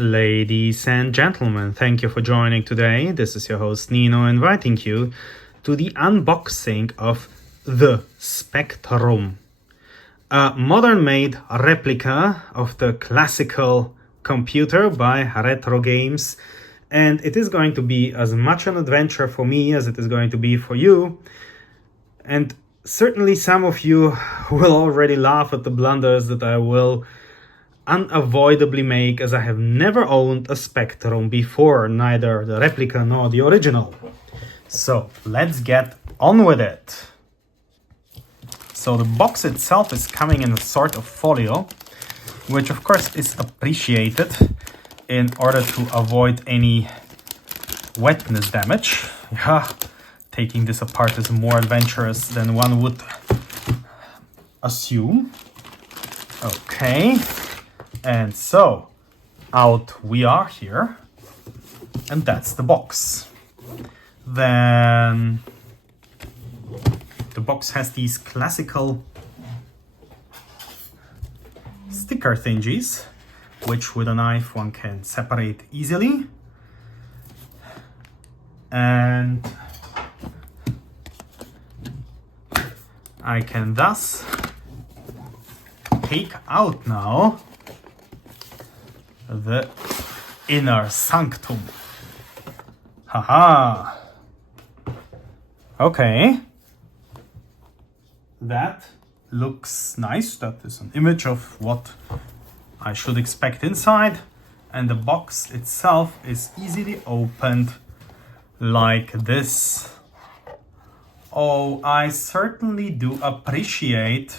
Ladies and gentlemen, thank you for joining today. This is your host Nino inviting you to the unboxing of the Spectrum, a modern-made replica of the classical computer by Retro Games, and it is going to be as much an adventure for me as it is going to be for you. And certainly some of you will already laugh at the blunders that I will unavoidably make, as I have never owned a Spectrum before, neither the replica nor the original. So let's get on with it. So the box itself is coming in a sort of folio, which of course is appreciated in order to avoid any wetness damage. Yeah, taking this apart is more adventurous than one would assume. Okay. And so, out we are here, and that's the box. Then the box has these classical sticker thingies, which with a knife one can separate easily. And I can thus take out now the inner sanctum. Haha. Okay. That looks nice. That is an image of what I should expect inside. And the box itself is easily opened like this. Oh, I certainly do appreciate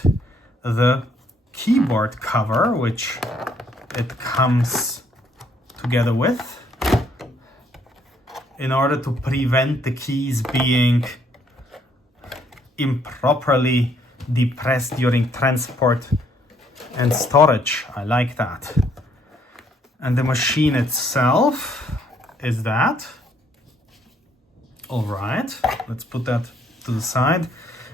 the keyboard cover, which it comes together with, in order to prevent the keys being improperly depressed during transport and storage. I like that. And the machine itself is that. All right, let's put that to the side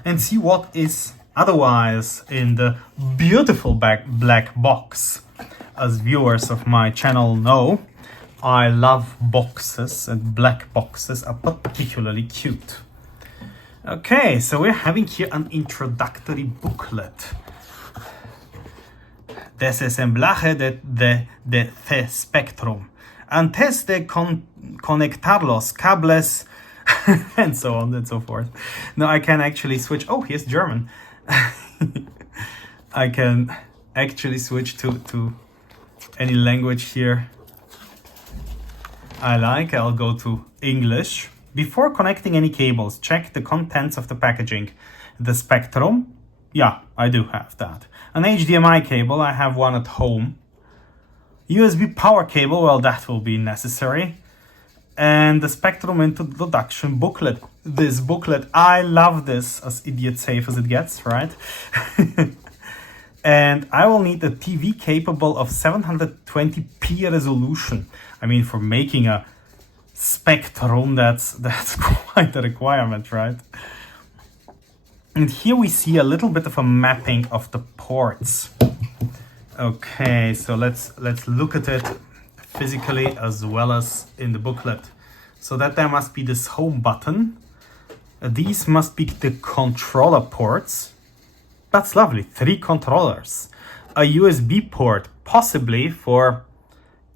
and see what is otherwise in the beautiful black box. As viewers of my channel know, I love boxes, and black boxes are particularly cute. Okay, so we're having here an introductory booklet. Desensemblaje de Spectrum. Antes de conectar los cables, and so on and so forth. Now I can actually switch. Oh, here's German. I can actually switch to any language here I like. I'll go to English. Before connecting any cables, check the contents of the packaging. The Spectrum, yeah, I do have that. An HDMI cable, I have one at home. USB power cable, well, that will be necessary. And the Spectrum introduction booklet. This booklet, I love this, as idiot safe as it gets, right? And I will need a TV capable of 720p resolution. I mean, for making a Spectrum, that's quite a requirement, right? And here we see a little bit of a mapping of the ports. Okay, so let's look at it physically as well as in the booklet. So that there must be this home button. These must be the controller ports. That's lovely, 3 controllers. A USB port, possibly for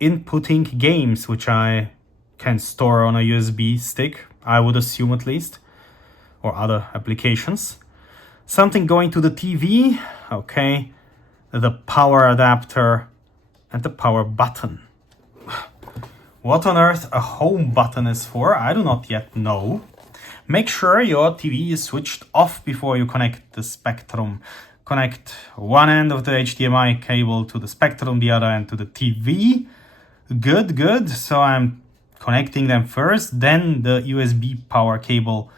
inputting games, which I can store on a USB stick, I would assume at least, or other applications. Something going to the TV, okay, the power adapter, and the power button. What on earth a home button is for, I do not yet know. Make sure your TV is switched off before you connect the Spectrum. Connect one end of the HDMI cable to the Spectrum, the other end to the TV. Good. So I'm connecting them first, then the USB power cable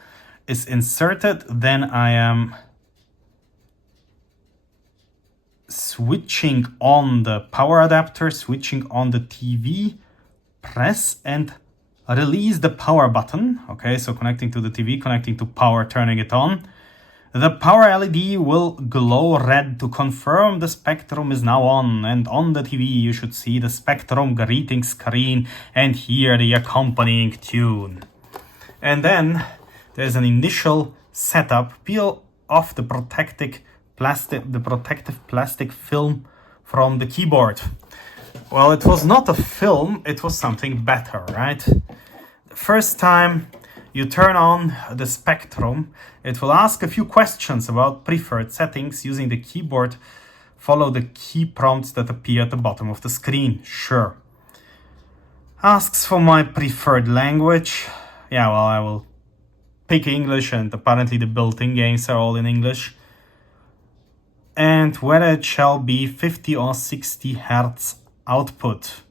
is inserted, then I am switching on the power adapter, switching on the TV, press and release the power button. Okay, so connecting to the TV, connecting to power, turning it on. The power LED will glow red to confirm the spectrum is now on, and on the TV you should see the spectrum greeting screen and hear the accompanying tune. And then there's an initial setup. Peel off the protective plastic film from the keyboard. Well, it was not a film, it was something better, right? The first time you turn on the spectrum, it will ask a few questions about preferred settings using the keyboard. Follow the key prompts that appear at the bottom of the screen. Sure. Asks for my preferred language. Yeah, well, I will pick English, and apparently the built-in games are all in English. And whether it shall be 50 or 60 Hertz output.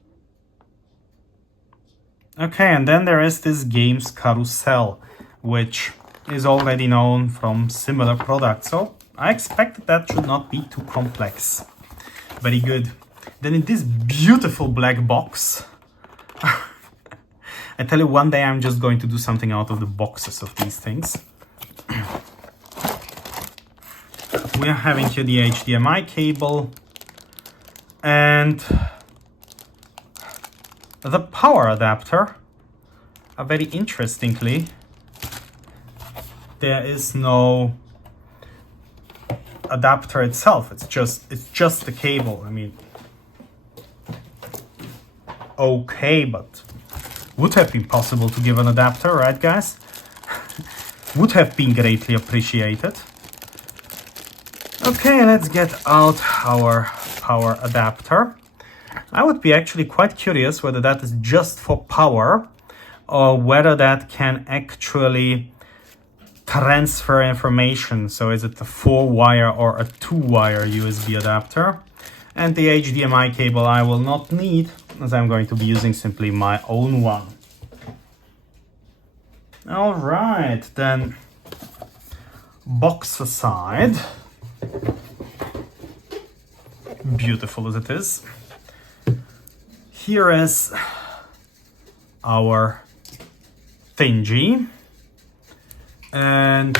Okay, and then there is this games carousel, which is already known from similar products. So I expect that should not be too complex. Very good. Then in this beautiful black box, I tell you, one day I'm just going to do something out of the boxes of these things. We are having here the HDMI cable and the power adapter. Very interestingly, there is no adapter itself. It's just the cable. I mean, okay, but would have been possible to give an adapter, right, guys? Would have been greatly appreciated. Okay, let's get out our power adapter. I would be actually quite curious whether that is just for power or whether that can actually transfer information. So is it a 4-wire or a 2-wire USB adapter? And the HDMI cable I will not need, as I'm going to be using simply my own one. All right, then box aside, beautiful as it is, here is our thingy, and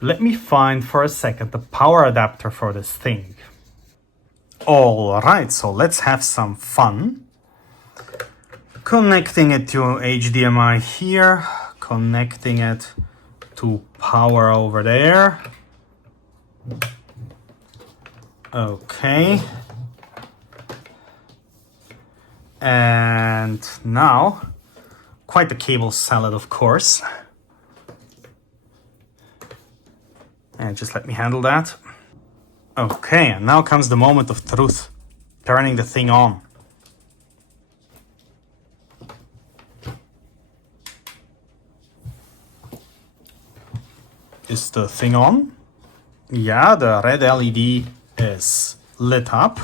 let me find for a second the power adapter for this thing. All right, so let's have some fun. Connecting it to HDMI here, connecting it to power over there. Okay. And now, quite the cable salad, of course. And just let me handle that. Okay, and now comes the moment of truth. Turning the thing on. Is the thing on? Yeah, the red LED is lit up.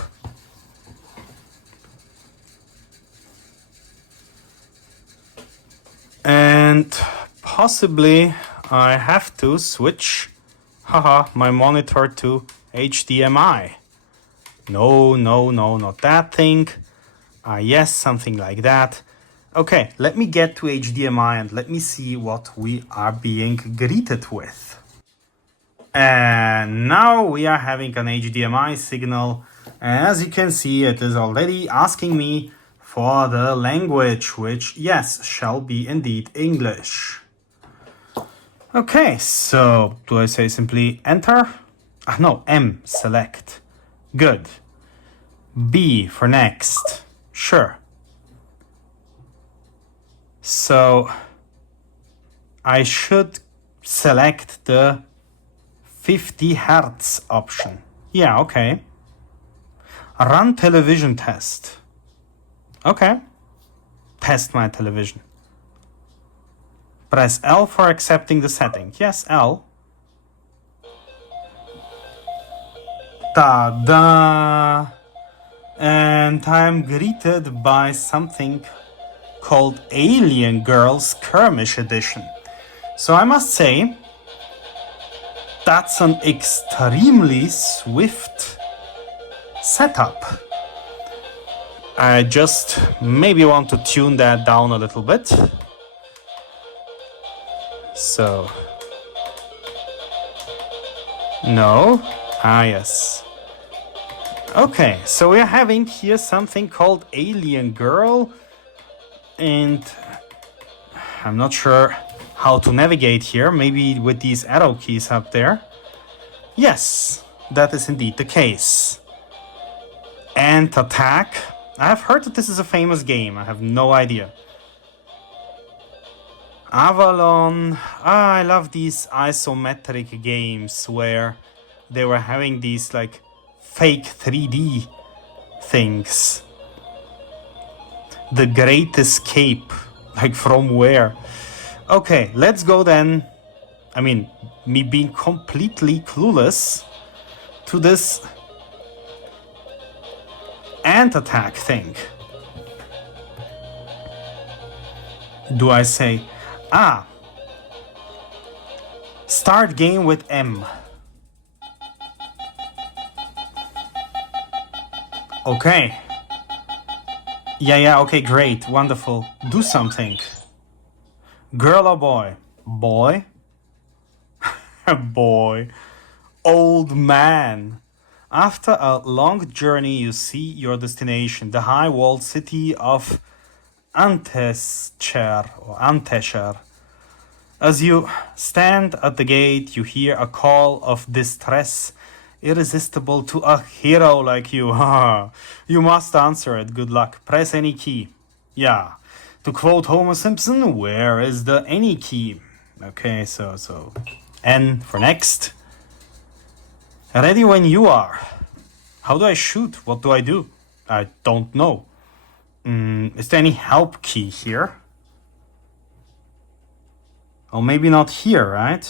And possibly I have to switch my monitor to HDMI. No, not that thing. Yes, something like that. Okay, let me get to HDMI and let me see what we are being greeted with. And now we are having an HDMI signal. As you can see, it is already asking me for the language, which, yes, shall be indeed English. Okay, so do I say simply enter? No, M, select. Good. B for next. Sure. So I should select the 50 Hertz option. Yeah, okay. Run television test. Okay. Test my television. Press L for accepting the setting. Yes, L. Ta-da! And I'm greeted by something called Alien Girl Skirmish Edition. So I must say, that's an extremely swift setup. I just maybe want to tune that down a little bit. So No? Ah, yes. Okay, so we're having here something called Alien Girl, and I'm not sure how to navigate here, maybe with these arrow keys up there. Yes, that is indeed the case. And attack. I have heard that this is a famous game, I have no idea. Avalon. Ah, I love these isometric games where they were having these like fake 3D things. The Great Escape. Like from where? Okay, let's go then. I mean, me being completely clueless to this ant attack thing. Do I say, start game with M. Okay. Yeah, okay, great, wonderful. Do something. Girl or boy? Boy? Boy. Old man. After a long journey, you see your destination, the high-walled city of Antesher. As you stand at the gate, you hear a call of distress, irresistible to a hero like you. You must answer it. Good luck. Press any key. Yeah. To quote Homer Simpson, where is the any key? Okay, so N for next. Ready when you are. How do I shoot? What do I do? I don't know. Is there any help key here? Oh, maybe not here, right?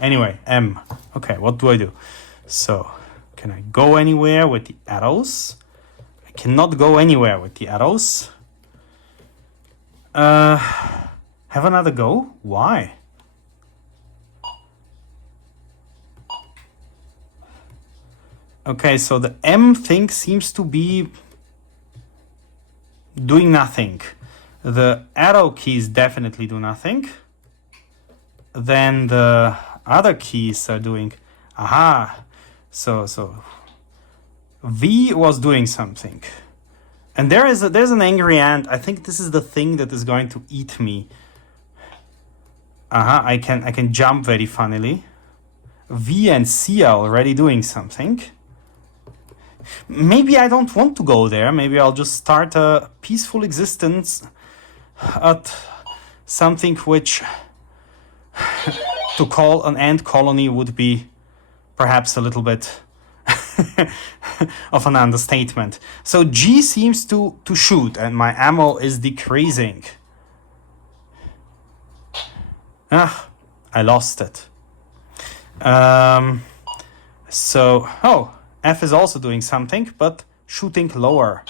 Anyway, M. Okay, what do I do? So, can I go anywhere with the arrows? I cannot go anywhere with the arrows. Have another go? Why? Okay, so the M thing seems to be doing nothing. The arrow keys definitely do nothing. Then the other keys are doing... Aha! So V was doing something. And there's an angry ant. I think this is the thing that is going to eat me. Aha, I can jump very funnily. V and C are already doing something. Maybe I don't want to go there. Maybe I'll just start a peaceful existence at something which to call an ant colony would be perhaps a little bit of an understatement. So G seems to shoot and my ammo is decreasing. I lost it. F is also doing something, but shooting lower.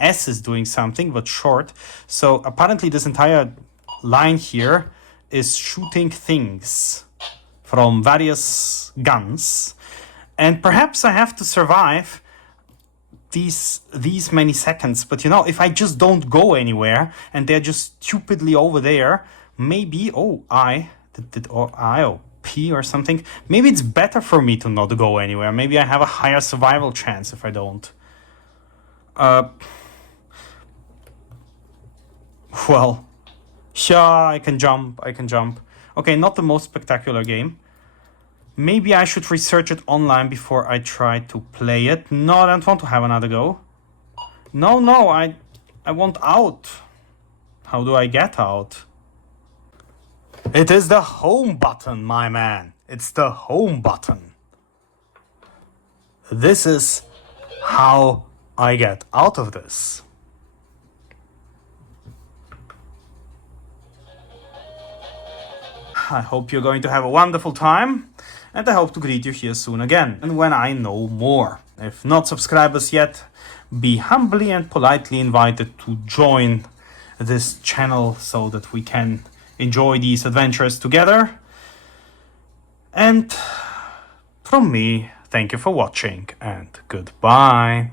S is doing something, but short. So apparently this entire line here is shooting things from various guns. And perhaps I have to survive these many seconds. But you know, if I just don't go anywhere and they're just stupidly over there, maybe, P or something. Maybe it's better for me to not go anywhere. Maybe I have a higher survival chance if I don't. Well, sure, I can jump. Okay, not the most spectacular game. Maybe I should research it online before I try to play it. No, I don't want to have another go. No, I want out. How do I get out? It is the home button, my man. It's the home button. This is how I get out of this. I hope you're going to have a wonderful time, and I hope to greet you here soon again, and when I know more. If not subscribers yet, be humbly and politely invited to join this channel so that we can enjoy these adventures together. And from me, thank you for watching and goodbye.